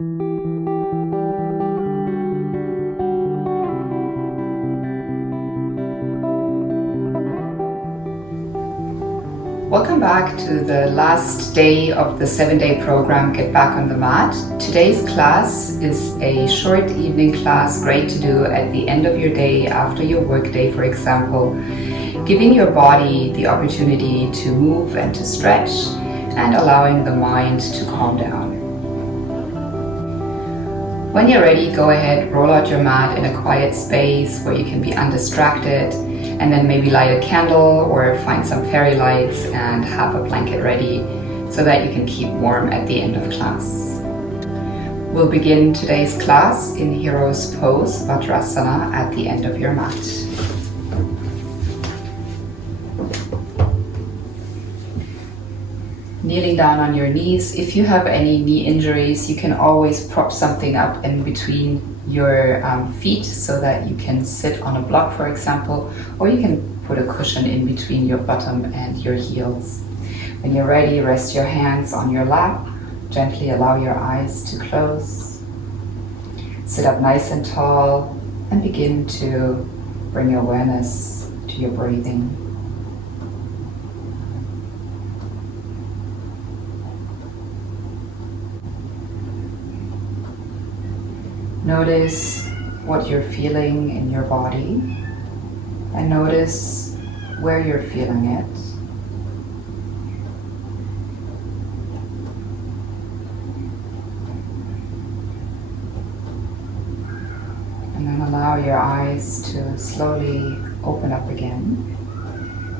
Welcome back to the last day of the 7-day program, Get Back on the Mat. Today's class is a short evening class, great to do at the end of your day, after your work day, for example, giving your body the opportunity to move and to stretch and allowing the mind to calm down. When you're ready, go ahead, roll out your mat in a quiet space where you can be undistracted, and then maybe light a candle or find some fairy lights and have a blanket ready so that you can keep warm at the end of class. We'll begin today's class in Hero's Pose, Vajrasana, at the end of your mat. Kneeling down on your knees. If you have any knee injuries, you can always prop something up in between your feet so that you can sit on a block, for example, or you can put a cushion in between your bottom and your heels. When you're ready, rest your hands on your lap. Gently allow your eyes to close. Sit up nice and tall and begin to bring awareness to your breathing. Notice what you're feeling in your body and notice where you're feeling it. And then allow your eyes to slowly open up again.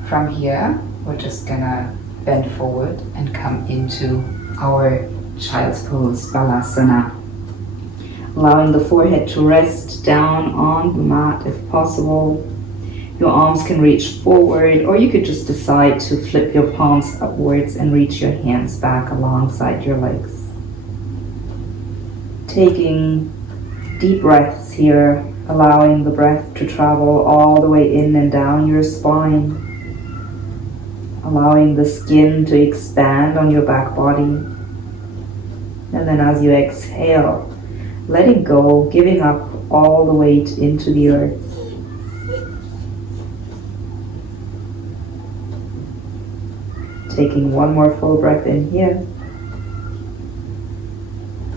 From here, we're just gonna bend forward and come into our child's pose, Balasana. Allowing the forehead to rest down on the mat if possible. Your arms can reach forward, or you could just decide to flip your palms upwards and reach your hands back alongside your legs. Taking deep breaths here, allowing the breath to travel all the way in and down your spine. Allowing the skin to expand on your back body. And then as you exhale, letting go, giving up all the weight into the earth. Taking one more full breath in here.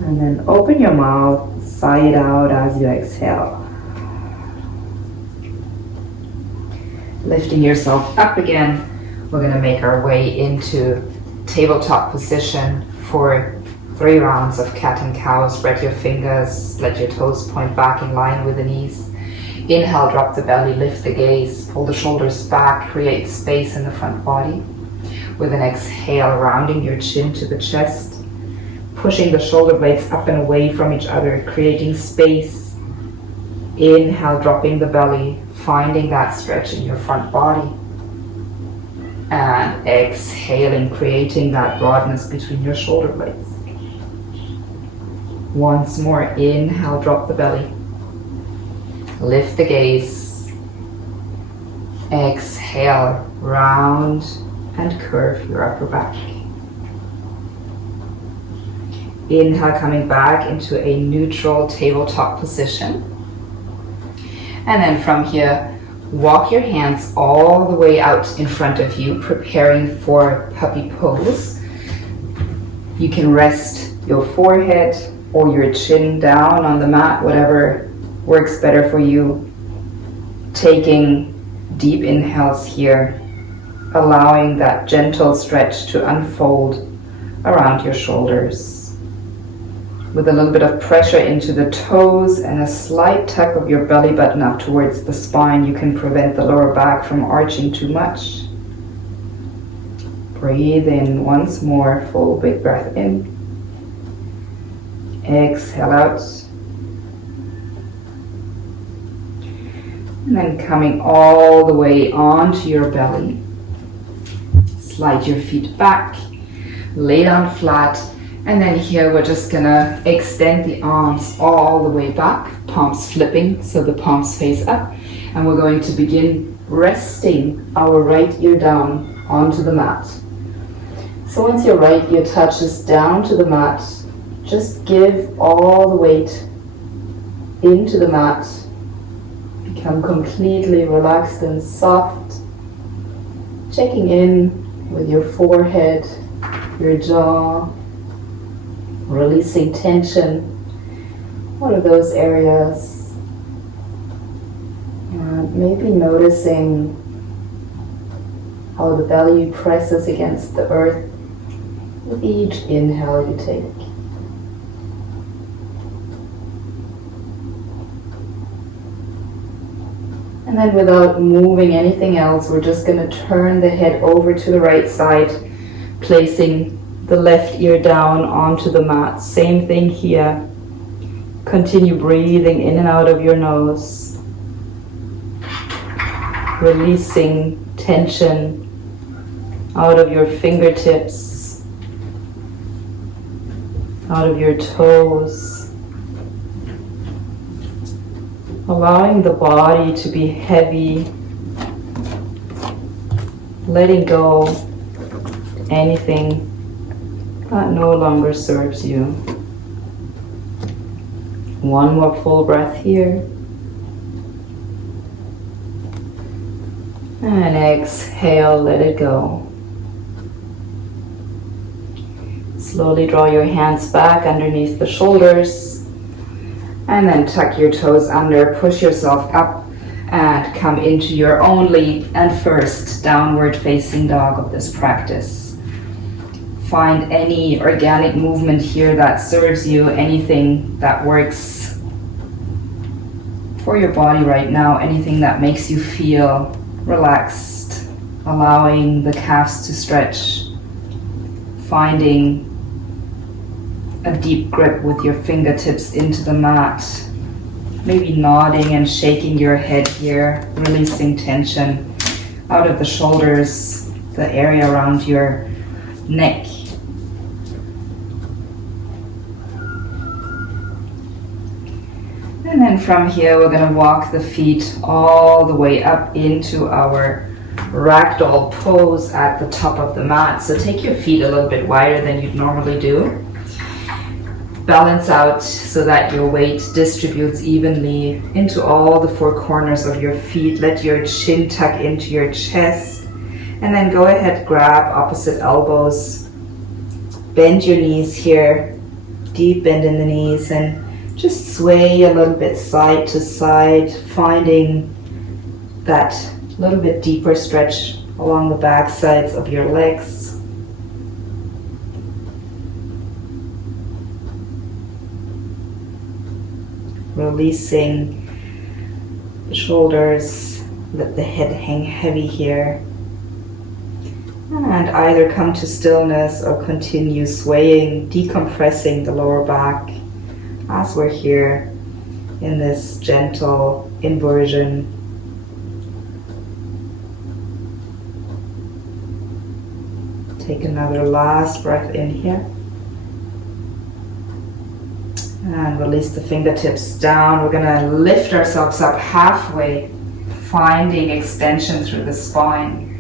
And then open your mouth, sigh it out as you exhale. Lifting yourself up again, we're going to make our way into tabletop position for 3 rounds of cat and cow. Spread your fingers, let your toes point back in line with the knees. Inhale, drop the belly, lift the gaze, pull the shoulders back, create space in the front body. With an exhale, rounding your chin to the chest, pushing the shoulder blades up and away from each other, creating space. Inhale, dropping the belly, finding that stretch in your front body. And exhaling, creating that broadness between your shoulder blades. Once more, inhale, drop the belly. Lift the gaze. Exhale, round and curve your upper back. Inhale, coming back into a neutral tabletop position. And then from here, walk your hands all the way out in front of you, preparing for puppy pose. You can rest your forehead or your chin down on the mat, whatever works better for you. Taking deep inhales here, allowing that gentle stretch to unfold around your shoulders. With a little bit of pressure into the toes and a slight tuck of your belly button up towards the spine, you can prevent the lower back from arching too much. Breathe in once more, full big breath in. Exhale out. And then coming all the way onto your belly. Slide your feet back, lay down flat, and then here we're just gonna extend the arms all the way back, palms flipping so the palms face up, and we're going to begin resting our right ear down onto the mat. So once your right ear touches down to the mat, just give all the weight into the mat. Become completely relaxed and soft. Checking in with your forehead, your jaw, releasing tension. What are those areas? And maybe noticing how the belly presses against the earth with each inhale you take. And then without moving anything else, we're just going to turn the head over to the right side, placing the left ear down onto the mat. Same thing here. Continue breathing in and out of your nose, releasing tension out of your fingertips, out of your toes, allowing the body to be heavy, letting go anything that no longer serves you. One more full breath here. And exhale, let it go. Slowly draw your hands back underneath the shoulders. And then tuck your toes under, push yourself up, and come into your only and first downward facing dog of this practice. Find any organic movement here that serves you, anything that works for your body right now, anything that makes you feel relaxed, allowing the calves to stretch, finding a deep grip with your fingertips into the mat, maybe nodding and shaking your head here, releasing tension out of the shoulders, the area around your neck. And then from here, we're going to walk the feet all the way up into our Ragdoll Pose at the top of the mat. So take your feet a little bit wider than you'd normally do. Balance out so that your weight distributes evenly into all the four corners of your feet. Let your chin tuck into your chest. And then go ahead, grab opposite elbows. Bend your knees here. Deep bend in the knees, and just sway a little bit side to side, finding that little bit deeper stretch along the back sides of your legs. Releasing the shoulders, let the head hang heavy here. And either come to stillness or continue swaying, decompressing the lower back as we're here in this gentle inversion. Take another last breath in here. And release the fingertips down. We're going to lift ourselves up halfway, finding extension through the spine.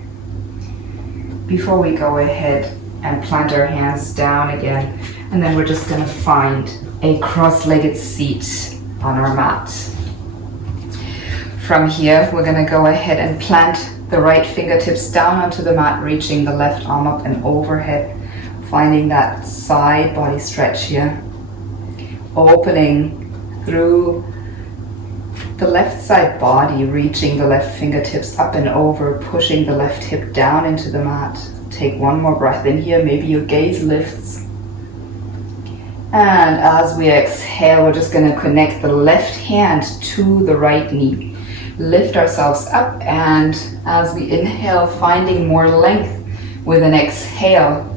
Before we go ahead and plant our hands down again, and then we're just going to find a cross-legged seat on our mat. From here, we're going to go ahead and plant the right fingertips down onto the mat, reaching the left arm up and overhead, finding that side body stretch here. Opening through the left side body, reaching the left fingertips up and over, pushing the left hip down into the mat. Take one more breath in here, maybe your gaze lifts. And as we exhale, we're just going to connect the left hand to the right knee. Lift ourselves up, and as we inhale, finding more length with an exhale,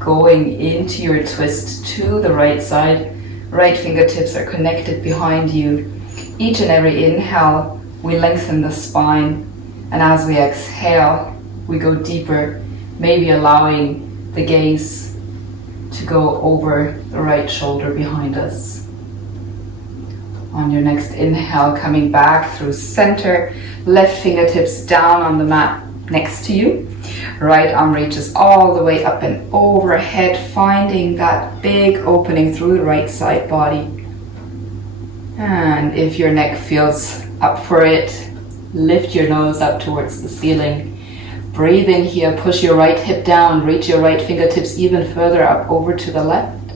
going into your twist to the right side. Right fingertips are connected behind you. Each and every inhale, we lengthen the spine, and as we exhale, we go deeper, maybe allowing the gaze to go over the right shoulder behind us. On your next inhale, coming back through center, left fingertips down on the mat next to you. Right arm reaches all the way up and overhead, finding that big opening through the right side body. And if your neck feels up for it, lift your nose up towards the ceiling. Breathe in here, push your right hip down, reach your right fingertips even further up over to the left.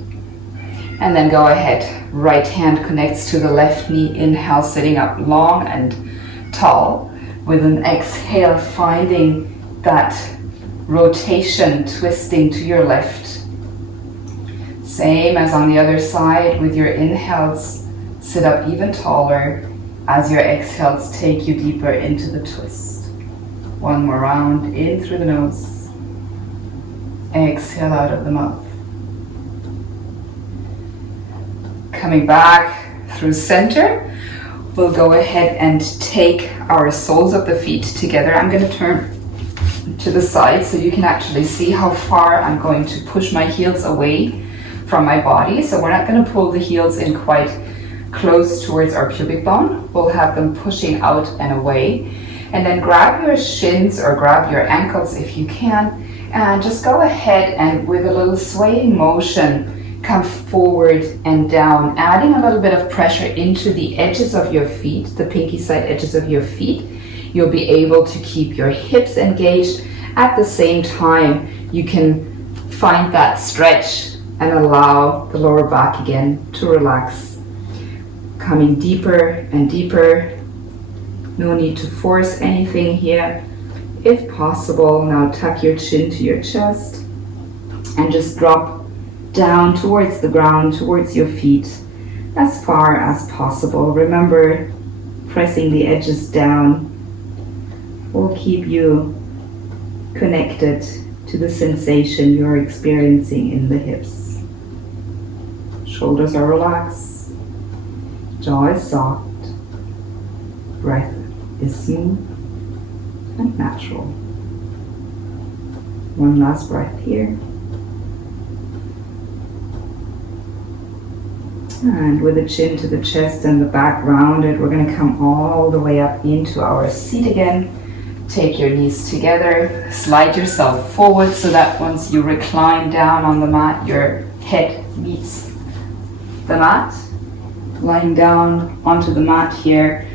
And then go ahead, right hand connects to the left knee, inhale, sitting up long and tall. With an exhale, finding that rotation, twisting to your left. Same as on the other side, with your inhales, sit up even taller. As your exhales take you deeper into the twist. One more round, in through the nose. Exhale out of the mouth. Coming back through center, we'll go ahead and take our soles of the feet together. I'm going to turn to the side so you can actually see how far I'm going to push my heels away from my body. So we're not going to pull the heels in quite close towards our pubic bone. We'll have them pushing out and away. And then grab your shins or grab your ankles if you can, and just go ahead and with a little swaying motion, come forward and down, adding a little bit of pressure into the edges of your feet, the pinky side edges of your feet. You'll be able to keep your hips engaged. At the same time, you can find that stretch and allow the lower back again to relax. Coming deeper and deeper. No need to force anything here. If possible, now tuck your chin to your chest and just drop down towards the ground, towards your feet, as far as possible. Remember, pressing the edges down will keep you connected to the sensation you're experiencing in the hips. Shoulders are relaxed, jaw is soft, breath is smooth and natural. One last breath here. And with the chin to the chest and the back rounded, we're going to come all the way up into our seat again. Take your knees together, slide yourself forward so that once you recline down on the mat, your head meets the mat. Lying down onto the mat here,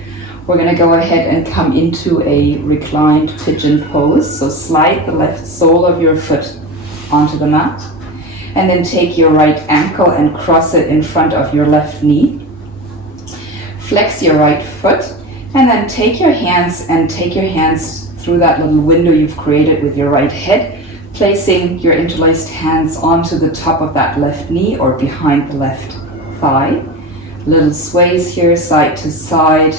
we're going to go ahead and come into a reclined pigeon pose. So slide the left sole of your foot onto the mat. And then take your right ankle and cross it in front of your left knee. Flex your right foot and then take your hands through that little window you've created with your right head, placing your interlaced hands onto the top of that left knee or behind the left thigh. Little sways here, side to side,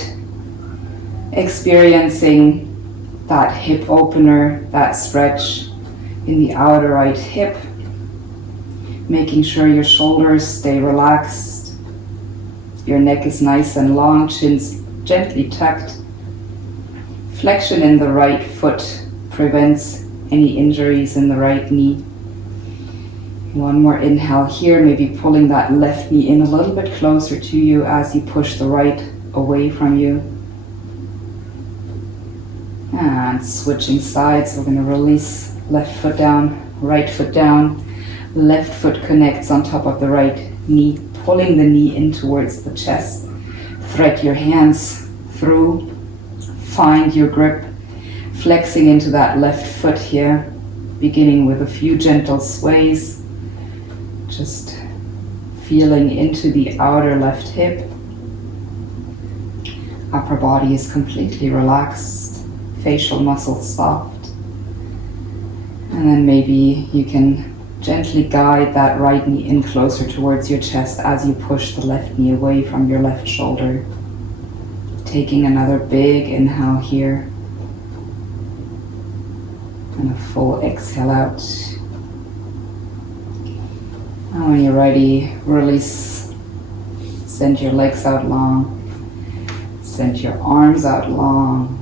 experiencing that hip opener, that stretch in the outer right hip. Making sure your shoulders stay relaxed. Your neck is nice and long, chin's gently tucked. Flexion in the right foot prevents any injuries in the right knee. One more inhale here, maybe pulling that left knee in a little bit closer to you as you push the right away from you. And switching sides, we're going to release left foot down, right foot down. Left foot connects on top of the right knee, pulling the knee in towards the chest. Thread your hands through, find your grip, flexing into that left foot here, beginning with a few gentle sways, just feeling into the outer left hip. Upper body is completely relaxed, facial muscles soft. And then maybe you can gently guide that right knee in closer towards your chest as you push the left knee away from your left shoulder. Taking another big inhale here. And a full exhale out. And when you're ready, release. Send your legs out long. Send your arms out long.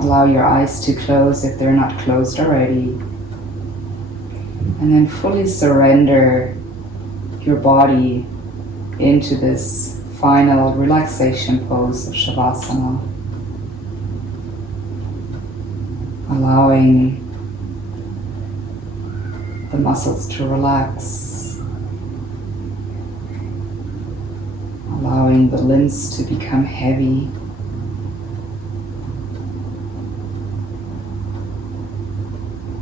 Allow your eyes to close if they're not closed already. And then fully surrender your body into this final relaxation pose of Shavasana. Allowing the muscles to relax, allowing the limbs to become heavy.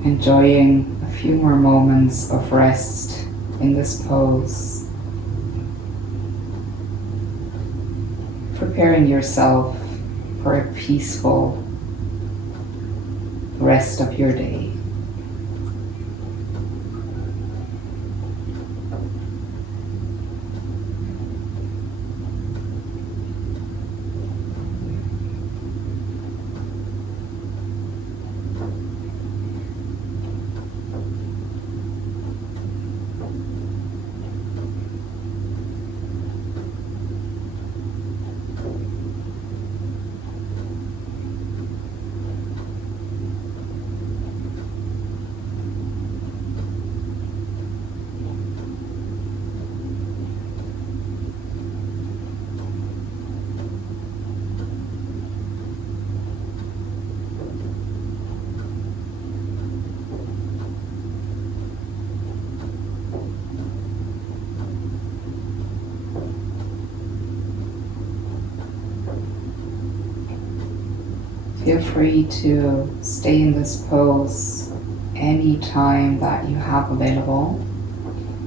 Enjoying a few more moments of rest in this pose. Preparing yourself for a peaceful rest of your day. Feel free to stay in this pose any time that you have available,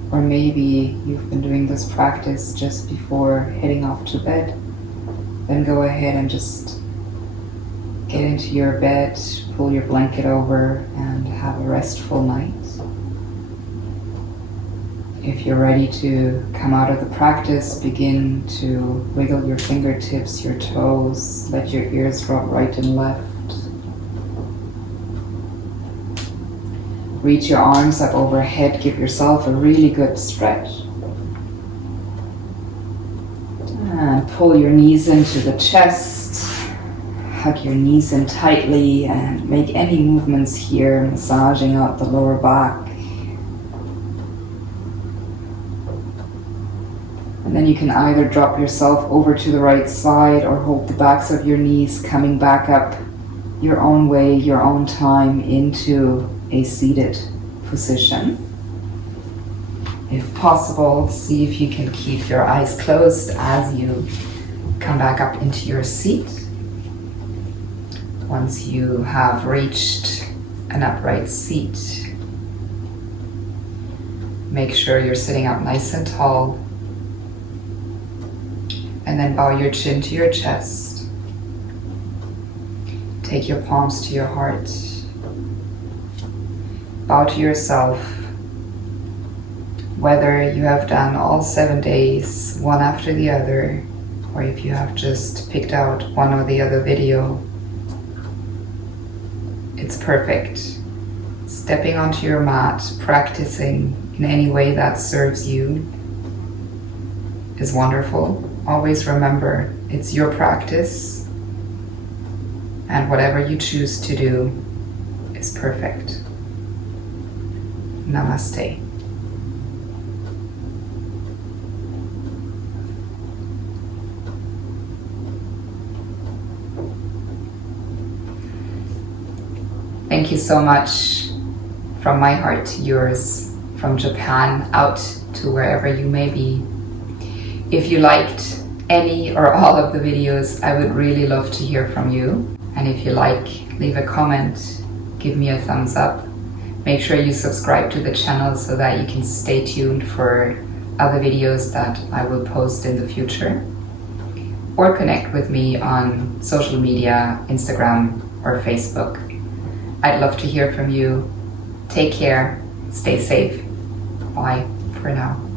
or maybe you've been doing this practice just before heading off to bed. Then go ahead and just get into your bed, pull your blanket over, and have a restful night. If you're ready to come out of the practice, begin to wiggle your fingertips, your toes, let your ears drop right and left. Reach your arms up overhead, give yourself a really good stretch. And pull your knees into the chest, hug your knees in tightly, and make any movements here, massaging out the lower back. And then you can either drop yourself over to the right side or hold the backs of your knees coming back up your own way, your own time into a seated position. If possible, see if you can keep your eyes closed as you come back up into your seat. Once you have reached an upright seat, make sure you're sitting up nice and tall. And then bow your chin to your chest. Take your palms to your heart. Bow to yourself. Whether you have done all 7 days, one after the other, or if you have just picked out one or the other video, it's perfect. Stepping onto your mat, practicing in any way that serves you is wonderful. Always remember, it's your practice, and whatever you choose to do is perfect. Namaste. Thank you so much, from my heart to yours, from Japan out to wherever you may be. If you liked any or all of the videos, I would really love to hear from you. And if you like, leave a comment, give me a thumbs up. Make sure you subscribe to the channel so that you can stay tuned for other videos that I will post in the future. Or connect with me on social media, Instagram or Facebook. I'd love to hear from you. Take care, stay safe. Bye for now.